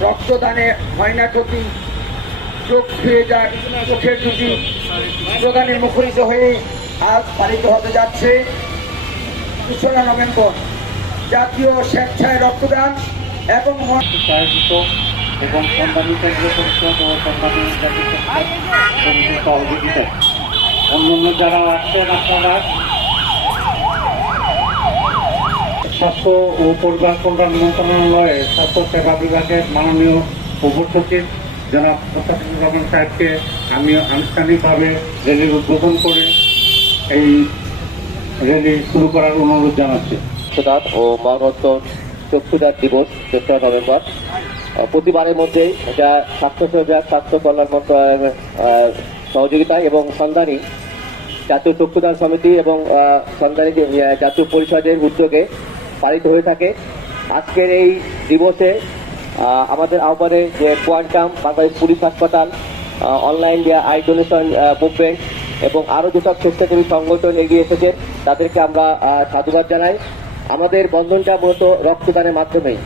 রক্তদানে হয় প্রদানে মুখরিত হয়ে আজ পালিত হতে যাচ্ছে তেসরা নভেম্বর জাতীয় স্বেচ্ছায় রক্তদান এবং অন্যান্য যারা আসছেন আপনারা স্বাস্থ্য ও পরিবার কল্যাণ মন্ত্রণালয়ের স্বাস্থ্য সেবা বিভাগের মাননীয় উপসচিব জনাব মোস্তাফিজুর রহমান সাহেবকে আমি আনুষ্ঠানিকভাবে র্যালির উদ্বোধন করে এই র্যালি শুরু করার অনুরোধ জানাচ্ছি। ও মরণোত্তর চক্ষুদান দিবস তেসরা নভেম্বর। প্রতিবারের মধ্যেই এটা স্বাস্থ্য বিভাগ স্বাস্থ্য কল্যাণ মন্ত্রণালয়ের আহ, সহযোগিতায় এবং সন্ধানী জাতীয় চক্ষুদান সমিতি এবং সন্ধানী জাতীয় পরিষদের উদ্যোগে পালিত হয়ে থাকে। আজকের এই দিবসে আমাদের আহ্বানে যে কোয়ান্টাম বাংলাদেশ পুলিশ হাসপাতাল অনলাইন আই ডোনেশন মুভমেন্ট এবং আরও যেসব স্বেচ্ছাসেবী সংগঠন এগিয়ে এসেছে, তাদেরকে আমরা সাধুবাদ জানাই। আমাদের বন্ধনটা মূলত রক্তদানের মাধ্যমেই।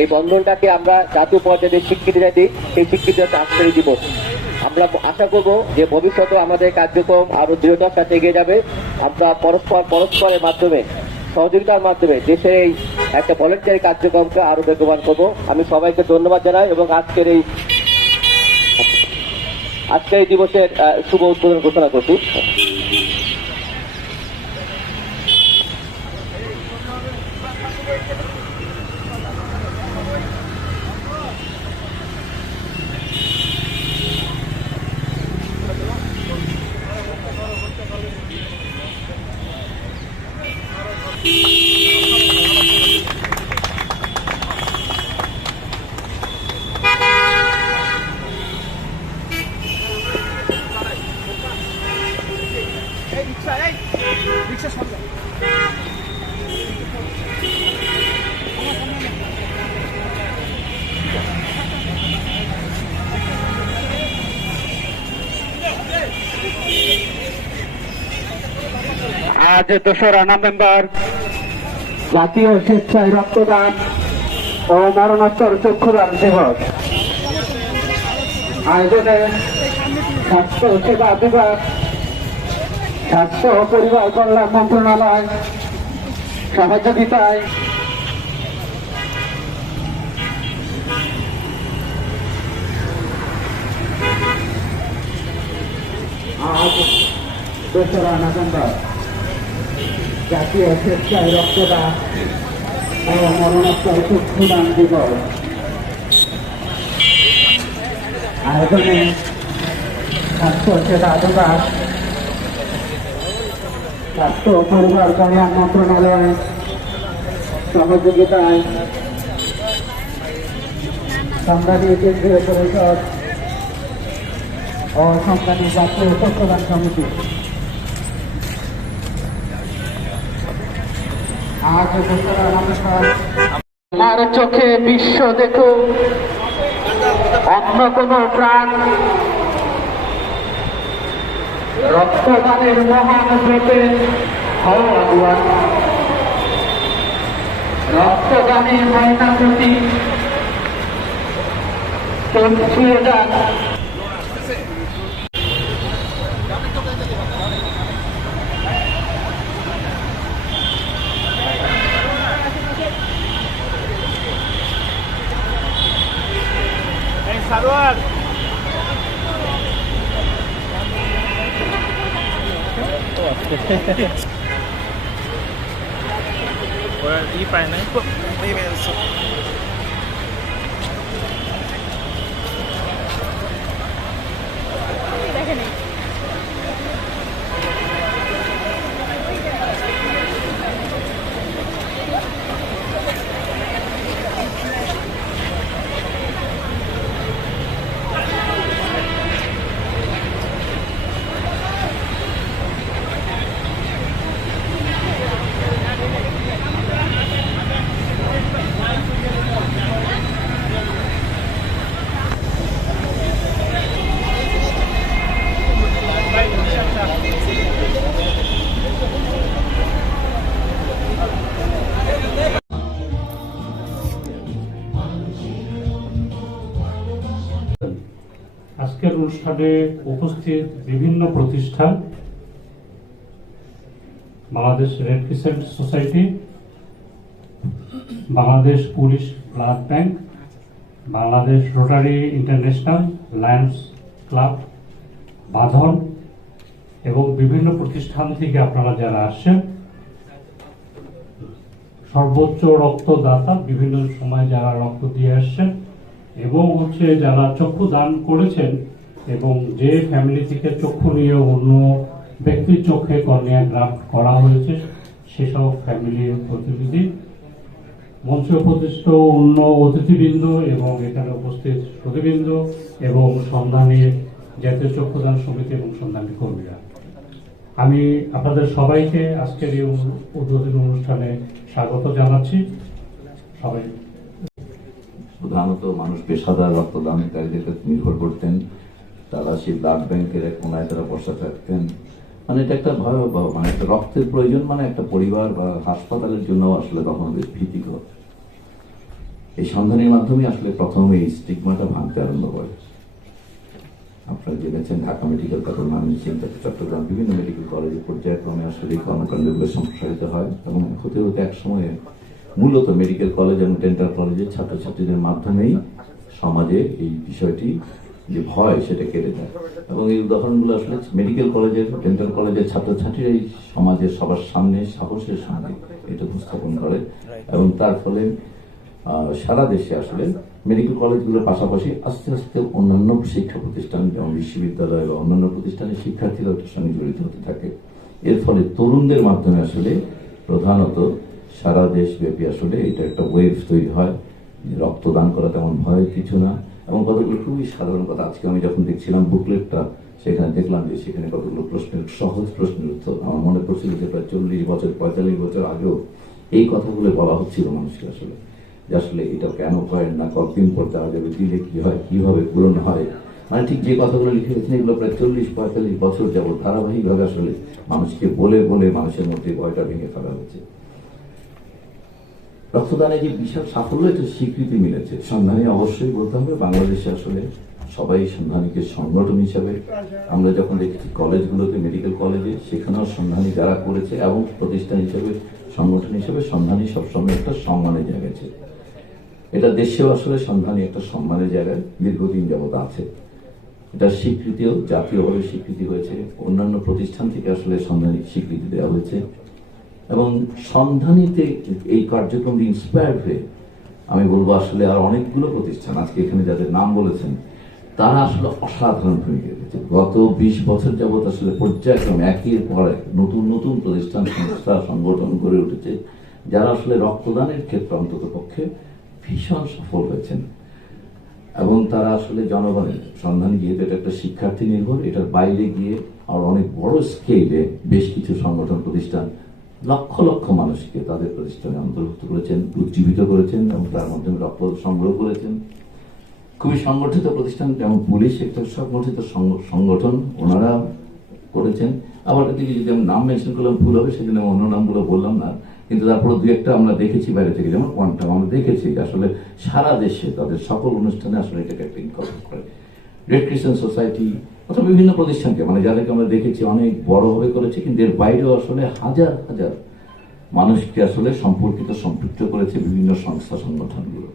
এই বন্ধনটাকে আমরা জাতীয় পর্যায়ে যে স্বীকৃতিটা দিই সেই স্বীকৃতি হচ্ছে আজকের দিবস। আমরা আশা করব যে ভবিষ্যতে আমাদের কার্যক্রম আরও দৃঢ়তার সাথে এগিয়ে যাবে। আমরা পরস্পর, পরস্পরের মাধ্যমে সহযোগিতার মাধ্যমে দেশের এই একটা ভলেন্টারি কার্যক্রমকে আরও বেগবান করব। আমি সবাইকে ধন্যবাদ জানাই এবং আজকের এই আজকের এই দিবসের শুভ উদ্বোধন ঘোষণা করছি। আজ দোসরা নভেম্বর জাতীয় স্বেচ্ছায় রক্তদান ও মরণোত্তর চক্ষুদান দিবস। আয়োজনে স্বাস্থ্য সেবা বিভাগ, স্বাস্থ্য ও পরিবার কল্যাণ মন্ত্রণালয়, সহযোগিতায় আজ দোসরা নভেম্বর। জাতীয় স্বেচ্ছায় রক্তদান ও মরণোত্তর চক্ষুদান দিবস। আয়োজনে স্বাস্থ্য সেবা বিভাগ, স্বাস্থ্য পরিবার কল্যাণ মন্ত্রণালয় সহযোগিতায় সংগ্রামী কেন্দ্রীয় পরিষদ ও সংগ্রামী জাতীয় চক্ষুদান সমিতি আজ দোসরা নভেম্বর আমার চোখে বিশ্ব দেখো অন্য কোনো প্রাণ। রক্তদানের মহান ব্রতে রক্তদানের ময়না প্রতি ছুঁয়ে যান ওরা ই পায় না অনুষ্ঠানে উপস্থিত বিভিন্ন প্রতিষ্ঠান, Bangladesh Red Crescent Society Bangladesh police blood bank Bangladesh Rotary International Lions Club Badhan, এবং বিভিন্ন প্রতিষ্ঠান থেকে আপনারা যারা আসছেন, সর্বোচ্চ রক্তদাতা বিভিন্ন সময় যারা রক্ত দিয়ে আসছেন, এবং হচ্ছে যারা চক্ষু দান করেছেন এবং যে ফ্যামিলি থেকে চক্ষু নিয়ে অন্য ব্যক্তির চোখে কর্নিয়া গ্রাফট করা হয়েছে, সেসব ফ্যামিলির প্রতিনিধি, মঞ্চে উপস্থিত অন্য অতিথিবৃন্দ এবং এখানে উপস্থিত শ্রুতিবৃন্দ এবং সন্ধানী জাতীয় চক্ষুদান সমিতি এবং সন্ধানী কর্মীরা। আমি আপনাদের সবাইকে আজকের এই উদ্বোধনী অনুষ্ঠানে স্বাগত জানাচ্ছি। সবাই প্রধানত মানুষ পেশাদার রক্তদানকারীদের নির্ভর করতেন। তারা সেই ব্লাড ব্যাংকের এক কোনায় তারা বসে থাকতেন। মানে এটা একটা ভয়াবহ মানে একটা রক্তের প্রয়োজন মানে একটা পরিবার বা হাসপাতালের জন্য আসলে তখন বেশ ভীতিকর। এই সন্ধানের মাধ্যমে আসলে প্রথম এই স্টিগমাটা ভাঙতে আরম্ভ করে। আপনারা জেনেছেন ঢাকা মেডিকেল কলেজ ময়মনসিংহ থেকে চট্টগ্রাম বিভিন্ন মেডিকেল কলেজে পর্যায়ক্রমে আসলে কর্মকাণ্ডগুলো সম্প্রসারিত হয় এবং হতে হতে এক সময়ে মূলত মেডিকেল কলেজ এবং ডেন্টাল কলেজের ছাত্রছাত্রীদের মাধ্যমেই সমাজে এই বিষয়টি যে ভয় সেটা কেটে যায়। এবং এই উদাহরণগুলো আসলে মেডিকেল কলেজের ডেন্টাল কলেজের ছাত্রছাত্রীরাই সমাজের সবার সামনে সাহসের সঙ্গে এটা উপস্থাপন করে। এবং তার ফলে সারা দেশে আসলে মেডিকেল কলেজগুলোর পাশাপাশি আস্তে আস্তে অন্যান্য শিক্ষা প্রতিষ্ঠান, যেমন বিশ্ববিদ্যালয় বা অন্যান্য প্রতিষ্ঠানের শিক্ষার্থীরা ওটার সঙ্গে জড়িত হতে থাকে। এর ফলে তরুণদের মাধ্যমে আসলে প্রধানত সারা দেশব্যাপী আসলে এটা একটা ওয়েভ তৈরি হয়। রক্তদান করা তেমন ভয় কিছু না। এবং কতগুলো খুবই সাধারণ কথা, আজকে আমি যখন দেখছিলাম বুকলেটটা সেখানে দেখলাম যে সেখানে কতগুলো প্রশ্নের, সহজ প্রশ্নের উত্তর। আমার মনে পড়ছিল যে প্রায় চল্লিশ বছর, পঁয়তাল্লিশ বছর আগেও এই কথাগুলো বলা হচ্ছিল মানুষকে আসলে, যে আসলে এটা কেন করেন না, কতদিন পর দেওয়া যাবে, দিলে কি হয়, কীভাবে পূরণ হয়। মানে ঠিক যে কথাগুলো লিখে গেছেন এগুলো প্রায় চল্লিশ, পঁয়তাল্লিশ বছর যাবত ধারাবাহিকভাবে আসলে মানুষকে বলে বলে মানুষের মধ্যে ভয়টা ভেঙে ফেলা হয়েছে। রক্তদানে যে বিশাল সাফল্য, এটা স্বীকৃতি মিলেছে। সন্ধানী অবশ্যই বলতে হবে, বাংলাদেশে আসলে সবাই সন্ধানীকে সংগঠন হিসাবে। আমরা যখন দেখেছি কলেজগুলোতে মেডিকেল কলেজে সেখানেও সন্ধানী যারা করেছে এবং প্রতিষ্ঠান হিসেবে, সংগঠন হিসেবে, সন্ধানী সবসময় একটা সম্মানের জায়গায় ছিল। এটা দেশেও আসলে সন্ধানী একটা সম্মানের জায়গায় দীর্ঘদিন যাবত আছে। এটা স্বীকৃতিও, জাতীয়ভাবে স্বীকৃতি হয়েছে। অন্যান্য প্রতিষ্ঠান থেকে আসলে সন্ধানী স্বীকৃতি দেওয়া হয়েছে। এবং সন্ধানীতে এই কার্যক্রমটি ইন্সপায়ার্ড হয়ে আমি বলব আসলে আর অনেকগুলো প্রতিষ্ঠান, আজকে এখানে যাদের নাম বলেছেন, তারা আসলে অসাধারণ ভূমিকা রেখেছে। গত বিশ বছর যাবত আসলে পর্যায়ক্রমে একের পর এক নতুন নতুন প্রতিষ্ঠান, সংস্থা, সংগঠন গড়ে উঠেছে, যারা আসলে রক্তদানের ক্ষেত্রে অন্তত পক্ষে ভীষণ সফল হয়েছেন। এবং তারা আসলে জনগণের সন্ধান যেহেতু এটা একটা শিক্ষার্থী নির্ভর, এটার বাইরে গিয়ে আর অনেক বড় স্কেলে বেশ কিছু সংগঠন, প্রতিষ্ঠান লক্ষ লক্ষ মানুষকে তাদের প্রতিষ্ঠানে অন্তর্ভুক্ত করেছেন, উজ্জীবিত করেছেন এবং তার মাধ্যমে রক্ত সংগ্রহ করেছেন। খুবই সংগঠিত প্রতিষ্ঠান, যেমন পুলিশ একটা সংগঠিত সংগঠন ওনারা করেছেন। আবার এদিকে যদি আমি নাম মেনশন করলাম, ভুল হবে, সেজন্য আমি অন্য নামগুলো বললাম না। কিন্তু তারপরে দু একটা আমরা দেখেছি বাইরে থেকে, যেমন কোয়ান্টাম আমরা দেখেছি আসলে সারা দেশে তাদের সকল অনুষ্ঠানে আসলে এটাকে একটা ইনকর্পোরেট করে। রেড ক্রিশ্চান সোসাইটি অথবা বিভিন্ন প্রতিষ্ঠানকে। মানে যাদেরকে আমরা দেখেছি অনেক বড়ভাবে করেছে, কিন্তু এর বাইরেও আসলে হাজার হাজার মানুষকে আসলে সম্পর্কিত, সম্পৃক্ত করেছে বিভিন্ন সংস্থা, সংগঠনগুলো।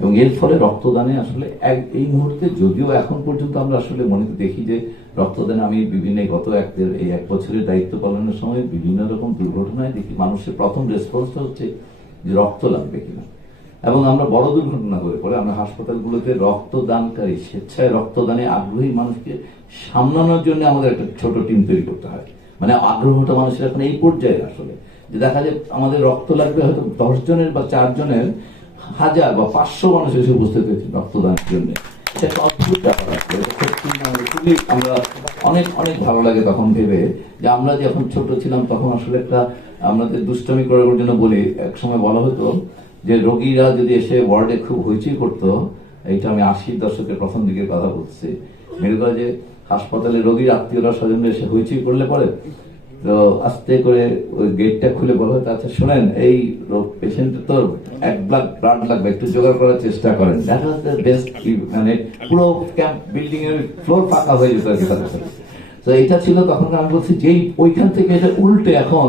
এবং এর ফলে রক্তদানে আসলে এক, এই মুহূর্তে যদিও এখন পর্যন্ত আমরা আসলে মনে দেখি যে রক্তদানে আমি বিভিন্ন, গত এক এই এক বছরের দায়িত্ব পালনের সময় বিভিন্ন রকম দুর্ঘটনায় দেখি মানুষের প্রথম রেসপন্সটা হচ্ছে যে রক্ত লাগবে কিনা। এবং আমরা বড় দুর্ঘটনা করে পরে আমরা হাসপাতালগুলোতে রক্তদানকারী, স্বেচ্ছায় রক্তদানে আগ্রহী মানুষকে সামলানোর জন্য আমাদের একটা ছোট টিম তৈরি করতে হয়। মানে আগ্রহটা মানুষের এখন এই পর্যায়ে আসলে। যে দেখা যায় আমাদের রক্ত লাগবে হয়তো দশ জনের বা চার জনের, হাজার বা পাঁচশো মানুষ এসে উপস্থিত হয়েছে রক্তদানের জন্য। মানে খুবই আমরা অনেক অনেক ভালো লাগে তখন ভেবে যে আমরা যখন ছোট ছিলাম তখন আসলে একটা আমাদের দুষ্টামি করার জন্য বলি, এক সময় বলা হতো যে রোগীরা যদি এসে ওয়ার্ডে খুব হইচই করতো, এইটা আমি আশির দশকের প্রথম দিকের কথা বলছি। কলেজে হাসপাতালে রোগীর আত্মীয়রা স্বজনরা এসে হইচই করলে পরে, তো আস্তে করে ওই গেটটা খুলে বলা হতো আচ্ছা শোনেন, এই পেশেন্ট তো এক লাখ ব্লাড লাগবে, একটু জোগাড় করার চেষ্টা করেন। ওয়াজ দ্য বেস্ট মানে পুরো ক্যাম্প বিল্ডিং এর ফ্লোর ফাঁকা হয়ে যেত আর কি তো এটা ছিল তখন আমি বলছি, যেই ওইখান থেকে এটা উল্টে এখন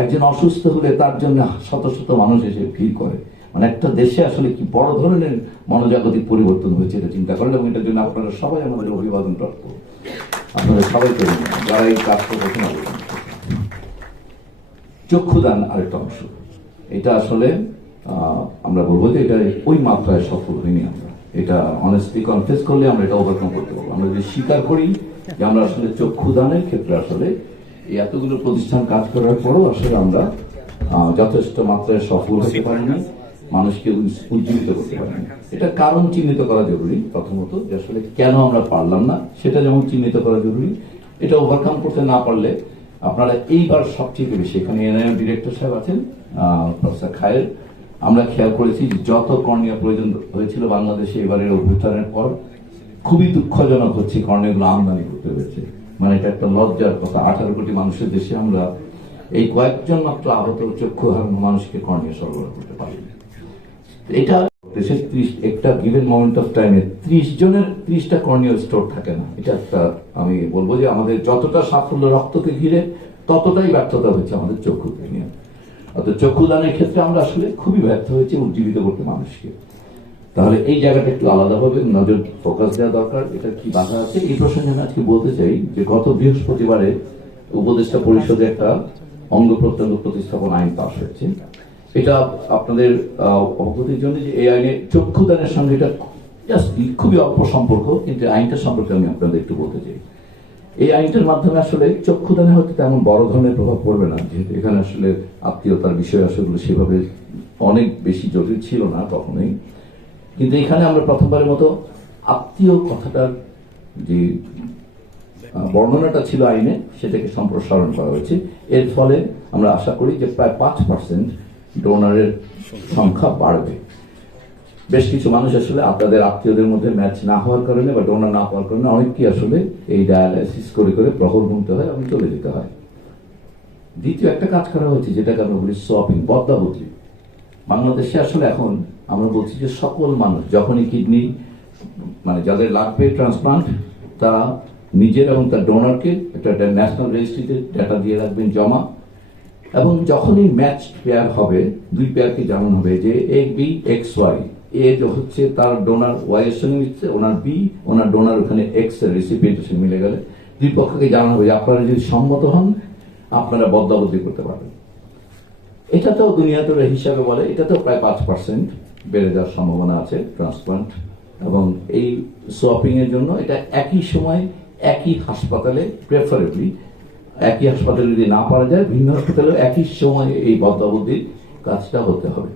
একজন অসুস্থ হলে তার জন্য শত শত মানুষ এসে ভিড় করে। মানে একটা দেশে আসলে কি বড় ধরনের মনোজাগতিক পরিবর্তন হয়েছে এটা চিন্তা করেন এবং এটার জন্য আপনারা সবাই আমাদের অভিবাদন প্রাপ্ত। আপনারা সবাই করেন যারা এই কাজ অভিবাদন চক্ষুদান আরেকটা অংশ। এটা আসলে আমরা বলব যে এটা ওই মাত্রায় সফল হয়নি আমরা। এটা অনেস্টলি কনফেস করলে আমরা এটা ওভারকাম করতে পারব। আমরা যদি স্বীকার করি যে আমরা আসলে চক্ষুদানের ক্ষেত্রে আসলে এই এতগুলো প্রতিষ্ঠান কাজ করার পরও আসলে আমরা যথেষ্ট মাত্রায় সফল হতে পারিনি মানুষকে উজ- উজ্জীবিত করতে পারিনি এটা কারণ চিহ্নিত করা জরুরি প্রথমত যে আসলে কেন আমরা পারলাম না সেটা যেমন চিহ্নিত করা জরুরি। এটা ওভারকাম করতে না পারলে আপনারা এইবার সবচেয়ে বেশি এখানে এনআইএম ডিরেক্টর সাহেব আছেন প্রফেসর খায়ের। আমরা খেয়াল করেছি যত কর্ণীয় প্রয়োজন হয়েছিল বাংলাদেশে এবারের অভ্যুত্থানের পর খুবই দুঃখজনক হচ্ছে কর্নিয়াগুলো আমদানি করতে হয়েছে। মানে এটা একটা লজ্জার কথা। আঠারো কোটি মানুষের দেশে আমরা এই কয়েকজন মাত্র আহত চক্ষু মানুষকে কর্নিয়া সরবরাহ করতে পারি এটা দেশের ত্রিশ, একটা গিভেন মোমেন্ট অফ টাইমে ত্রিশ জনের ত্রিশটা কর্নিয়াল স্টোর থাকে না। এটা একটা আমি বলব যে আমাদের যতটা সাফল্য রক্তকে ঘিরে, ততটাই ব্যর্থতা হচ্ছে আমাদের চক্ষুকে নিয়ে। অর্থাৎ চক্ষুদানের ক্ষেত্রে আমরা আসলে খুবই ব্যর্থ হয়েছি উজ্জীবিত করতে মানুষকে। তাহলে এই জায়গাটা একটু আলাদাভাবে নজর ফোকাস দেওয়া দরকার, এটা কি বাধা আছে? এই প্রসঙ্গে আমি আজকে বলতে চাই যে গত বৃহস্পতিবারে উপদেষ্টা পরিষদে একটা অঙ্গ প্রত্যঙ্গ প্রতিস্থাপন আইন পাশ হয়েছে। এটা আপনাদের অবগতির জন্য যে এই আইনে চক্ষুদানের সঙ্গে এটা just খুবই অল্প সম্পর্ক, কিন্তু আইনটা সম্পর্কে আমি আপনাদের একটু বলতে চাই। এই আইনটার মাধ্যমে আসলে চক্ষুদানে হয়তো তেমন বড় ধরনের প্রভাব পড়বে না, যেহেতু এখানে আসলে আত্মীয়তার বিষয় আসলে সেভাবে অনেক বেশি জটিল ছিল না কখনোই। কিন্তু এখানে আমরা প্রথমবারের মতো আত্মীয় কথাটার যে বর্ণনাটা ছিল আইনে, সেটাকে সম্প্রসারণ করা হয়েছে। এর ফলে আমরা আশা করি যে প্রায় পাঁচ পার্সেন্ট ডোনারের সংখ্যা বাড়বে। বেশ কিছু মানুষ আসলে আপনাদের আত্মীয়দের মধ্যে ম্যাচ না হওয়ার কারণে বা ডোনার না হওয়ার কারণে অনেককে আসলে এই ডায়ালাইসিস করে করে প্রহর গুনতে হয় এবং চলে যেতে হয়। দ্বিতীয় একটা কাজ করা হয়েছে, যেটাকে আমরা বলি সোয়াপিং বদলা বদলি বাংলাদেশে আসলে এখন আমরা বলছি যে সকল মানুষ, যখনই কিডনি মানে যাদের লাগবে ট্রান্সপ্লান্ট তারা নিজের এবং তার ডোনারকে একটা ন্যাশনাল রেজিস্ট্রিতে ডাটা দিয়ে রাখবেন, জমা। এবং যখনই ম্যাচ পেয়ার হবে, দুই পেয়ারকে জানানো হবে, যে এ বি এক্স ওয়াই এ হচ্ছে তার ডোনার ওয়াই এর সঙ্গে মিলছে ওনার বি ওনার ডোনার ওখানে এক্সের রেসিপিয়েন্ট সঙ্গে মিলে গেলে দুই পক্ষকে জানানো হবে যে আপনারা যদি সম্মত হন, আপনারা বদলাবদলি করতে পারবেন। এটা তো দুনিয়াতে হিসাবে বলে এটা তো প্রায় পাঁচ পার্সেন্ট বেড়ে যাওয়ার সম্ভাবনা আছে ট্রান্সপ্লান্ট এবং এই সোয়াপিং এর জন্য এটা একই সময়, একই হাসপাতালে প্রেফারেবলি একই হাসপাতালে যদি না পারা যায়, ভিন্ন হাসপাতালে একই সময় এই বদলাবদির কাজটা হতে হবে।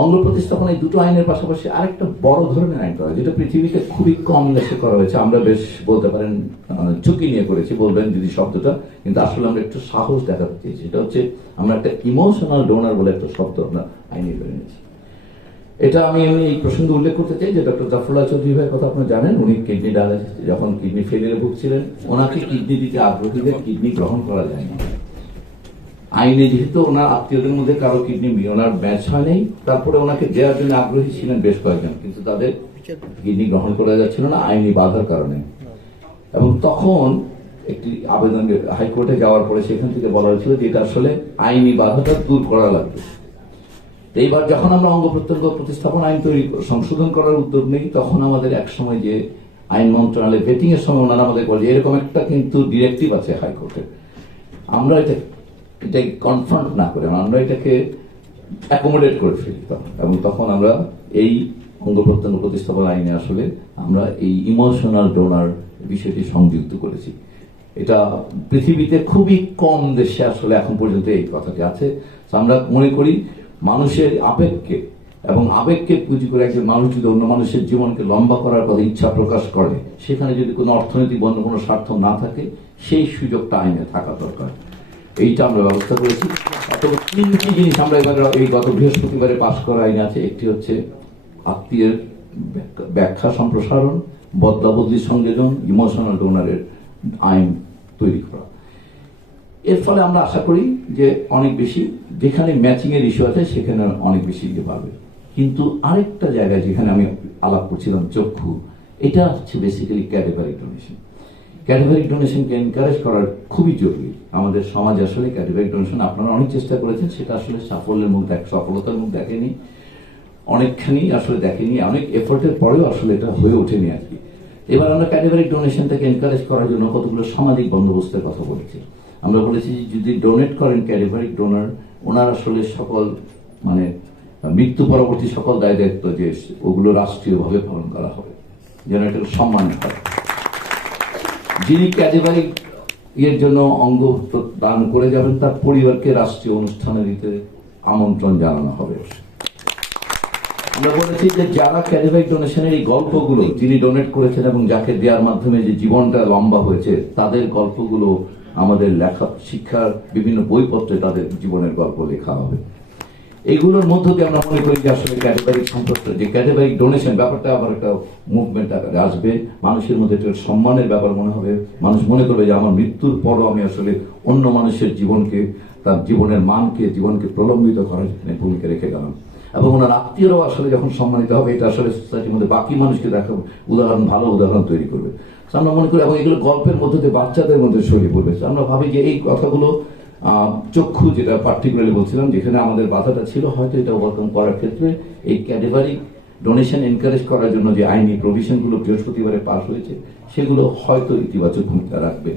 অঙ্গ প্রতিস্থাপন এই দুটো আইনের পাশাপাশি আরেকটা বড় ধরনের আইন করা যেটা পৃথিবীতে খুবই কম দেশে করা হয়েছে। আমরা বেশ বলতে পারেন ঝুঁকি নিয়ে করেছি, বলবেন যদি শব্দটা, কিন্তু আসলে আমরা একটু সাহস দেখাতে চেয়েছি সেটা হচ্ছে, আমরা একটা ইমোশনাল ডোনার বলে একটা শব্দ আমরা আইনে বের এনেছি এটা আমি এমনি এই প্রসঙ্গে উল্লেখ করতে চাই যে ডক্টর জাফরুল্লাহ চৌধুরী ভাইয়ের কথা আপনারা জানেন, উনি কিডনি ডায়ালিসিস যখন কিডনি ফেলিয়ারে ভুগছিলেন, ওনাকে কিডনি দিতে আগ্রহীদের কিডনি গ্রহণ করা যায়নি। আইনে যেহেতু ওনার আত্মীয়দের মধ্যে কারও কিডনি ওনার ম্যাচ হয় নেই, তারপরে ওনাকে দেওয়ার জন্য আগ্রহী ছিলেন বেশ কয়েকজন, কিন্তু তাদের কিডনি গ্রহণ করা যাচ্ছিল না, আইনি বাধার কারণে। এবং তখন একটি আবেদন হাইকোর্টে যাওয়ার পরে সেখান থেকে বলা হয়েছিল যে এটা আসলে আইনি বাধাটা দূর করা লাগবে। এইবার যখন আমরা অঙ্গ প্রত্যঙ্গ প্রতিস্থাপন আইন তৈরি সংশোধন করার উদ্যোগ নেই, তখন আমাদের এক সময় যে আইন মন্ত্রণালয় ভেটিং এর সময় ওনারা আমাদের বলে, এরকম একটা কিন্তু ডিরেক্টিভ আছে হাইকোর্টের আমরা এটা এটাকে কনফ্রন্ট না করে, আমরা এটাকে অ্যাকোমোডেট করে ফেলি। এবং তখন আমরা এই অঙ্গ প্রত্যঙ্গ প্রতিস্থাপন আইনে আসলে আমরা এই ইমোশনাল ডোনার বিষয়টি সংযুক্ত করেছি। এটা পৃথিবীতে খুবই কম দেশে আসলে এখন পর্যন্ত এই কথাটি আছে। আমরা মনে করি মানুষের আবেগকে এবং আবেগকে পুঁজি করে একজন মানুষ যদি অন্য মানুষের জীবনকে লম্বা করার কথা ইচ্ছা প্রকাশ করে, সেখানে যদি কোনো অর্থনৈতিক বন্ধ কোনো স্বার্থ না থাকে, সেই সুযোগটা আইনে থাকা দরকার। এইটা আমরা ব্যবস্থা করেছি। অথবা তিনটি জিনিস আমরা এবার এই গত বৃহস্পতিবারে পাশ করা আইন আছে। একটি হচ্ছে আত্মীয়ের ব্যাখ্যা- সম্প্রসারণ বদলা বদলি সংযোজন, ইমোশনাল ডোনারের আইন তৈরি করা। এর ফলে আমরা আশা করি যে অনেক বেশি যেখানে ম্যাচিং এর ইস্যু আছে, সেখানে অনেক বেশি দিতে পারবে কিন্তু আরেকটা জায়গায় যেখানে আমি আলাপ করছিলাম, চক্ষু, এটা হচ্ছে বেসিক্যালি ক্যাটেগরি ডোনেশন ক্যাটাগরিক ডোনেশনকে এনকারেজ করার খুবই জরুরি। আমাদের সমাজ আসলে ক্যাটাগরিক ডোনেশন আপনারা অনেক চেষ্টা করেছেন, সেটা আসলে সাফল্যের মুখ দেখ সফলতার মুখ দেখেনি। অনেকখানি আসলে দেখেনি, অনেক এফোর্টের পরেও আসলে এটা হয়ে ওঠেনি আর কি। এবার আমরা ক্যাটাগরিক ডোনেশনটাকে এনকারেজ করার জন্য কতগুলো সামাজিক বন্দোবস্তের কথা বলেছি। আমরা বলেছি যদি ডোনেট করেন ক্যাটাগরিক ডোনার ওনার আসলে সকল মানে মৃত্যু পরবর্তী সকল দায় দায়িত্ব যে ওগুলো রাষ্ট্রীয়ভাবে পালন করা হবে। যেন এটা সম্মান হয়। যিনি ক্যাটেগরি ইয়ের জন্য অঙ্গ দান করে যাবেন, তার পরিবারকে রাষ্ট্রীয় অনুষ্ঠানে দিতে আমন্ত্রণ জানানো হবে। আমরা বলেছি যে যারা ক্যাটেগরি ডোনেশনের এই গল্পগুলো যিনি ডোনেট করেছেন এবং যাকে দেওয়ার মাধ্যমে যে জীবনটা লম্বা হয়েছে, তাদের গল্পগুলো আমাদের লেখা, শিক্ষার বিভিন্ন বইপত্রে তাদের জীবনের গল্প লেখা হবে। এগুলোর মধ্য দিয়ে আমরা মনে করি যে আসলে ক্যাটাগরিক সম্পর্ক, যে ক্যাটাগরিক ডোনেশন ব্যাপারটা আবার একটা মুভমেন্ট আকারে আসবে। মানুষের মধ্যে একটা সম্মানের ব্যাপার মনে হবে। মানুষ মনে করবে যে আমার মৃত্যুর পরও আমি আসলে অন্য মানুষের জীবনকে, তার জীবনের মানকে, জীবনকে প্রলম্বিত করার জন্য ভূমিকা রেখে গেলাম। এবং ওনার আত্মীয়রাও আসলে যখন সম্মানিত হবে, এটা আসলে সোসাইটির মধ্যে বাকি মানুষকে দেখা উদাহরণ, ভালো উদাহরণ তৈরি করবে। আমরা মনে করি, এবং এগুলো গল্পের মধ্যে দিয়ে বাচ্চাদের মধ্যে ছড়িয়ে পড়বে। আমরা ভাবি যে এই কথাগুলো চক্ষু যেটা পার্টিকুলারলি বলছিলাম, যেখানে আমাদের বাধাটা ছিল, হয়তো এটা ওভারকাম করার ক্ষেত্রে এই ক্যাটেগরি ডোনেশন এনকারেজ করার জন্য যে আইনি প্রভিশনগুলো বৃহস্পতিবারে পাশ হয়েছে, সেগুলো হয়তো ইতিবাচক ভূমিকা রাখবে।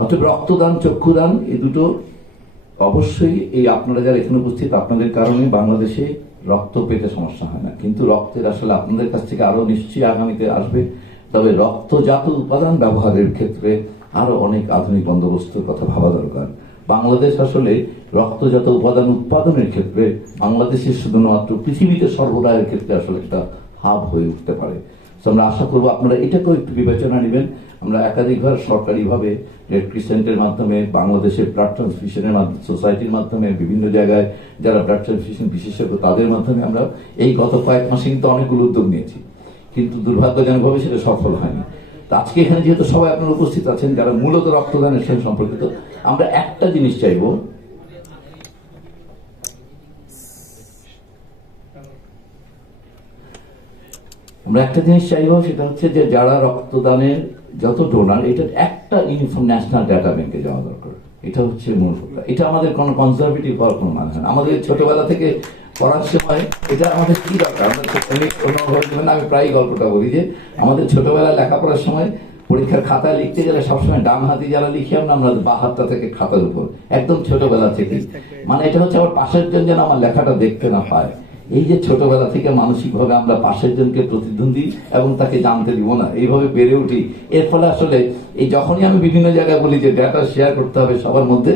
অর্থাৎ রক্তদান, চক্ষুদান, এই দুটো অবশ্যই এই আপনারা যারা এখানে উপস্থিত, আপনাদের কারণে বাংলাদেশে রক্ত পেতে সমস্যা হয় না। কিন্তু রক্তের আসলে আপনাদের কাছ থেকে আরও নিশ্চয়ই আগামীতে আসবে। তবে রক্তজাত উপাদান ব্যবহারের ক্ষেত্রে আরও অনেক আধুনিক বন্দোবস্তের কথা ভাবা দরকার। বাংলাদেশ আসলে রক্তজাত উপাদান উৎপাদনের ক্ষেত্রে বাংলাদেশের শুধুমাত্র পৃথিবীতে সর্বদায়ের ক্ষেত্রে আসলে একটা হাব হয়ে উঠতে পারে। So, আমরা আশা করব আপনারা এটাকেও একটু বিবেচনা নেবেন। আমরা একাধিকবার সরকারিভাবে রেড ক্রিসেন্টের মাধ্যমে বাংলাদেশের ব্লাড ট্রান্সফিউশনের সোসাইটির মাধ্যমে, বিভিন্ন জায়গায় যারা ব্লাড ট্রান্সফিউশন বিশেষজ্ঞ তাদের মাধ্যমে আমরা এই গত কয়েক মাসে কিন্তু অনেকগুলো উদ্যোগ নিয়েছি। কিন্তু দুর্ভাগ্যজনকভাবে সেটা সফল হয়নি। তো আজকে এখানে যেহেতু সবাই আপনারা উপস্থিত আছেন, যারা মূলত রক্তদানের সাথে সম্পর্কিত, আমরা একটা জিনিস চাইব। আমরা একটা জিনিস চাইব, সেটা হচ্ছে যে যারা রক্তদানের যত ডোনার এটা একটা ইউনিফর্ম ন্যাশনাল ডাটা ব্যাংকে যাওয়া দরকার। এটা হচ্ছে মূল এটা আমাদের কোনো কনজারভেটিভ হওয়ার কোনো মানে আমাদের ছোটবেলা থেকে পড়ার সময় এটা আমাদের কি দরকার? আমাদের জন্য অনেক করবেন, আমি প্রায় গল্পটা বলি যে আমাদের ছোটবেলায় লেখাপড়ার সময় পরীক্ষার খাতা লিখতে গেলে সবসময় ডান হাতি যারা লিখিয়াম না আমরা বা হাতটা থেকে খাতার উপর একদম ছোটবেলা থেকে। মানে এটা হচ্ছে আমার পাশের জন যেন আমার লেখাটা দেখতে না পায়। এই যে ছোটবেলা থেকে মানসিকভাবে আমরা পাশের জনকে প্রতিদ্বন্দ্বী এবং তাকে জানতে দিব না, এইভাবে বেড়ে উঠি। এর ফলে আসলে এই যখনই আমি বিভিন্ন জায়গায় বলি যে ডেটা শেয়ার করতে হবে সবার মধ্যে,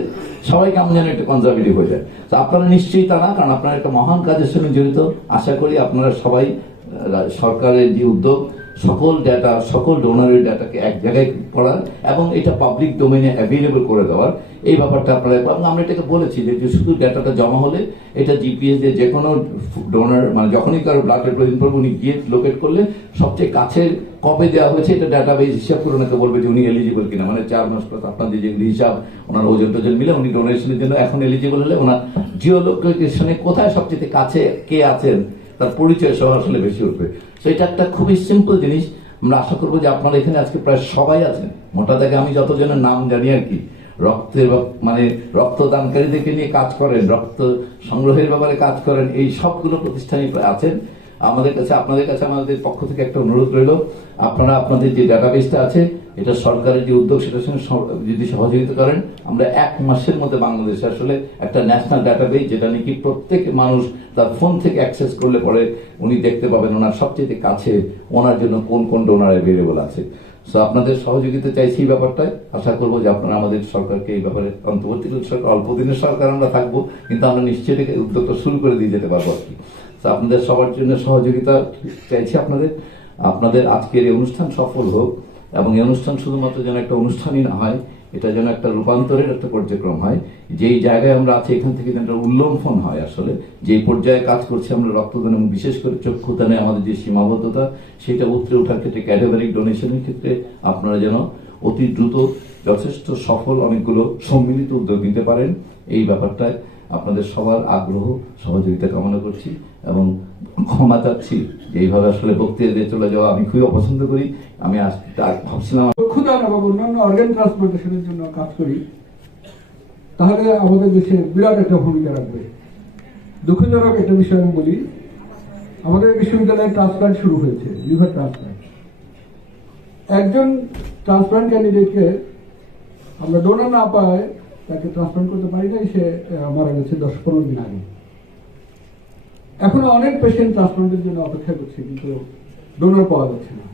সবাই কেমন যেন একটা কনজারভেটিভ হয়ে যায়। তো আপনারা নিশ্চয়ই তা না, কারণ আপনারা একটা মহান কাজের সঙ্গে জড়িত। আশা করি আপনারা সবাই সরকারের যে উদ্যোগ, সকল ডেটা সকল ডোনারের ডেটাকে এক জায়গায় করার এবং এটা পাবলিক ডোমেনে অ্যাভেলেবল করে দেওয়ার এই ব্যাপারটা আপনারা আমরা এটাকে বলেছি যে শুধু ডেটাটা জমা হলে এটা জিপিএস দিয়ে যে কোনো ডোনার মানে যখনই কারও ব্লাডের প্রয়োজন পড়বে উনি গিয়ে লোকেট করলে সবচেয়ে কাছে কবে দেওয়া হয়েছে এটা ডাটাবেজ হিসাব করে ওনাকে বলবে যে উনি এলিজিবল কিনা। মানে চার মাস পর আপনাদের যেগুলি হিসাব, ওনার ওজন টোজন মিলে উনি ডোনেশনের জন্য এখন এলিজিবল হলে ওনার জিও লোকেশনে কোথায় সবচেয়ে কাছে কে আছেন, তার পরিচয় সহ আসলে বেশি উঠবে। তো এটা একটা খুবই সিম্পল জিনিস। আমরা আশা করব যে আপনারা এখানে আজকে প্রায় সবাই আছেন। মোটা দাগে আমি যতজনের নাম জানি আর কি। রক্তের মানে রক্তদানকারীদেরকে নিয়ে কাজ করেন, রক্ত সংগ্রহের ব্যাপারে কাজ করেন, এই সবগুলো প্রতিষ্ঠানই আছেন। আমাদের কাছে, আপনাদের কাছে আমাদের পক্ষ থেকে একটা অনুরোধ রইল। আপনারা আপনাদের যে ডাটাবেসটা আছে, এটা সরকারের যে উদ্যোগ, সেটার সঙ্গে যদি সহযোগিতা করেন, আমরা এক মাসের মধ্যে বাংলাদেশে আসলে একটা ন্যাশনাল ডাটাবেস যেটা নাকি প্রত্যেক মানুষ তার ফোন থেকে অ্যাক্সেস করলে পরে উনি দেখতে পাবেন ওনার সবচেয়ে কাছে, ওনার জন্য কোন কোন ডোনার অ্যাভেলেবল আছে। সো আপনাদের সহযোগিতা চাইছি এই ব্যাপারটায়। আশা করব যে আপনারা আমাদের সরকারকে এই ব্যাপারে অন্তর্বর্তীকালীন সরকার, অল্প দিনের সরকার আমরা থাকব, কিন্তু আমরা নিশ্চয়ই থেকে উদ্যোগটা শুরু করে দিয়ে যেতে পারব আর কি। তো আপনাদের সবার জন্য সহযোগিতা চাইছি আপনাদের। আপনাদের আজকের এই অনুষ্ঠান সফল হোক এবং এই অনুষ্ঠান শুধুমাত্র যেন একটা অনুষ্ঠানই না হয় এটা যেন একটা রূপান্তরের একটা কার্যক্রম হয়। যেই জায়গায় আমরা আছি, এখান থেকে যেন উল্লম্ফন হয় আসলে। যে পর্যায়ে কাজ করছে আমরা রক্তদান এবং বিশেষ করে চক্ষুদানে আমাদের যে সীমাবদ্ধতা, সেটা উত্তরে ওঠার ক্ষেত্রে ক্যাটাগরিক ডোনেশনের ক্ষেত্রে আপনারা যেন অতি দ্রুত যথেষ্ট সফল অনেকগুলো সম্মিলিত উদ্যোগ নিতে পারেন। এই ব্যাপারটায় আপনাদের সবার আগ্রহ, সহযোগিতা কামনা করছি এবং ক্ষমা চাচ্ছি যে এইভাবে আসলে বক্তৃতা দিয়ে চলে যাওয়া আমি খুবই অপছন্দ করি। আমি ভাবছিলাম চক্ষুদান এবং অন্যান্য অর্গান ট্রান্সপ্লান্টেশনের জন্য কাজ করি, তাহলে আমাদের দেশে বিরাট একটা ভূমিকা রাখবে। দুঃখজনক একটা বিষয় আমি বলি, আমাদের বিশ্ববিদ্যালয়ে ট্রান্সপ্লান্ট শুরু হয়েছে লিভার ট্রান্সপ্লান্ট একজন ট্রান্সপ্লান্ট ক্যান্ডিডেটকে আমরা ডোনার না পায় তাকে ট্রান্সপ্লান্ট করতে পারি নাই, সে মারা গেছে দশ পনেরো দিন আগে। এখনও অনেক পেশেন্ট ট্রান্সপ্লান্টের জন্য অপেক্ষা করছে, কিন্তু ডোনার পাওয়া যাচ্ছে না।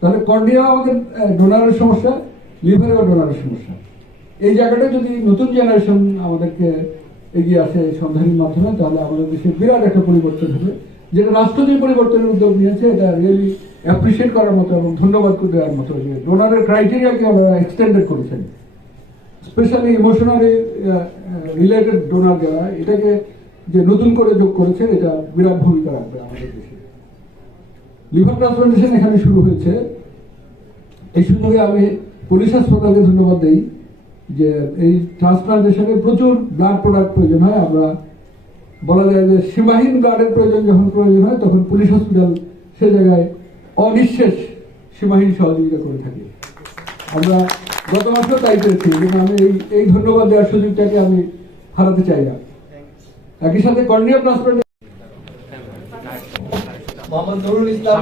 তাহলে কর্নিয়া আমাদের ডোনারের সমস্যা লিভারেও ডোনারের সমস্যা। এই জায়গাটা যদি নতুন জেনারেশন আমাদেরকে এগিয়ে আসে সন্ধানের মাধ্যমে, তাহলে আমাদের দেশে বিরাট একটা পরিবর্তন হবে। যেটা রাষ্ট্র যে পরিবর্তনের উদ্যোগ নিয়েছে, এটা রিয়েলি অ্যাপ্রিসিয়েট করার মতো এবং ধন্যবাদ দেওয়ার মতো ডোনারের ক্রাইটেরিয়াকে আমরা এক্সটেন্ডেড করেছেন। স্পেশালি ইমোশনালি রিলেটেড ডোনার যারা, এটাকে যে নতুন করে যোগ করেছে এটা বিরাট ভূমিকা রাখবে আমাদের দেশে। লিভার ট্রান্সপ্লান্টেশন এখানে শুরু হয়েছে। এই সুযোগে আমি পুলিশ হাসপাতালকে ধন্যবাদ দিই যে এই ট্রান্সপ্লান্টেশনে প্রচুর ব্লাড প্রোডাক্ট প্রয়োজন হয়। আমরা বলা যায় যে সীমাহীন ব্লাডের প্রয়োজন যখন প্রয়োজন হয়, তখন পুলিশ হসপিটাল সে জায়গায় অনিঃশেষ সীমাহীন সহযোগিতা করে থাকে। আমরা গত মাসেও তাই করেছি এবং আমি এই এই ধন্যবাদ দেওয়ার সুযোগটাকে আমি হারাতে চাই না। একই সাথে কর্নিয়া ট্রান্সপ্লান্ট মোহাম্মদ নুরুল ইসলাম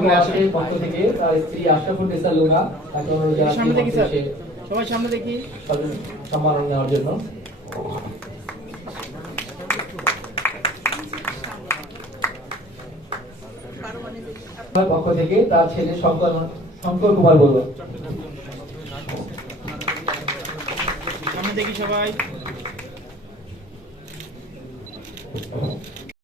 পক্ষ থেকে তার স্ত্রী আশরাফুল নিসা লুনা। তাকে অনুরোধ জানাচ্ছি সামনে দেখি স্যার। মঞ্চে সবাই সামনে দেখি। এসে নেওয়ার জন্য। পক্ষ থেকে তার ছেলে শঙ্কর শঙ্কর কুমার বলল সামনে দেখি সবাই।